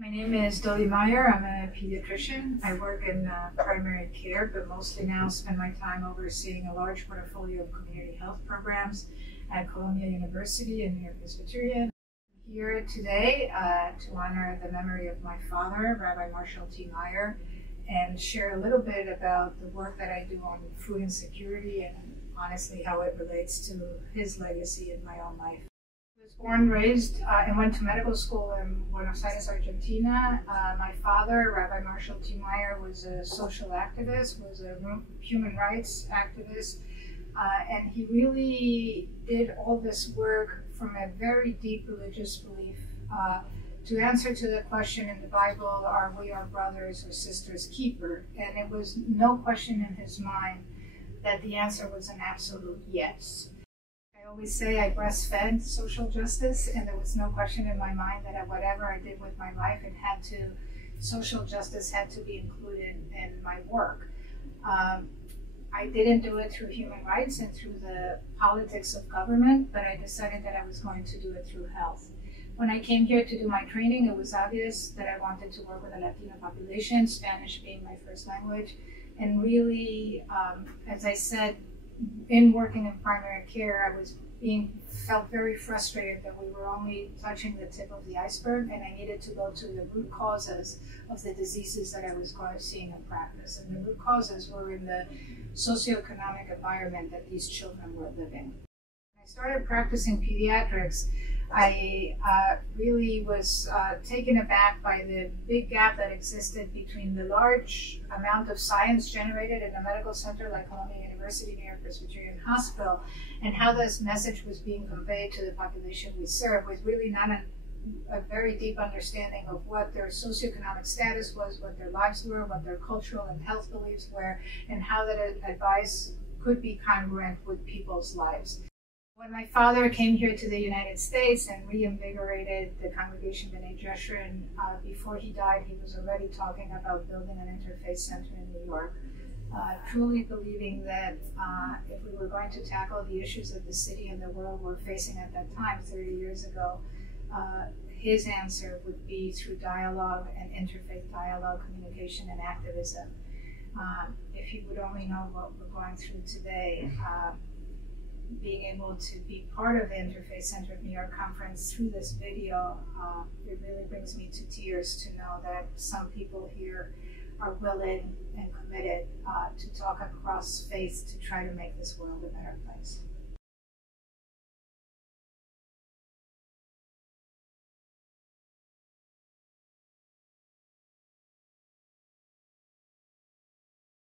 My name is Dodi Meyer. I'm a pediatrician. I work in primary care, but mostly now spend my time overseeing a large portfolio of community health programs at Columbia University and near Presbyterian. I'm here today to honor the memory of my father, Rabbi Marshall T. Meyer, and share a little bit about the work that I do on food insecurity and honestly how it relates to his legacy in my own life. I was born, raised, and went to medical school in Buenos Aires, Argentina. My father, Rabbi Marshall T. Meyer, was a social activist, was a human rights activist, and he really did all this work from a very deep religious belief to answer to the question in the Bible, are we our brothers or sisters' keeper? And it was no question in his mind that the answer was an absolute yes. I always say I breastfed social justice, and there was no question in my mind that whatever I did with my life, social justice had to be included in my work. I didn't do it through human rights and through the politics of government, but I decided that I was going to do it through health. When I came here to do my training, it was obvious that I wanted to work with a Latino population, Spanish being my first language, and really, as I said, in working in primary care, felt very frustrated that we were only touching the tip of the iceberg, and I needed to go to the root causes of the diseases that I was seeing in practice. And the root causes were in the socioeconomic environment that these children were living. When I started practicing pediatrics, I really was taken aback by the big gap that existed between the large amount of science generated in a medical center like Columbia University near Presbyterian Hospital and how this message was being conveyed to the population we serve, with really not a very deep understanding of what their socioeconomic status was, what their lives were, what their cultural and health beliefs were, and how that advice could be congruent with people's lives. When my father came here to the United States and reinvigorated the Congregation B'nai Jeshurun, before he died, he was already talking about building an interfaith center in New York, truly believing that if we were going to tackle the issues that the city and the world were facing at that time, 30 years ago, his answer would be through dialogue and interfaith dialogue, communication, and activism. If you would only know what we're going through today, being able to be part of the Interfaith Center of New York conference through this video, it really brings me to tears to know that some people here are willing and committed to talk across faith to try to make this world a better place.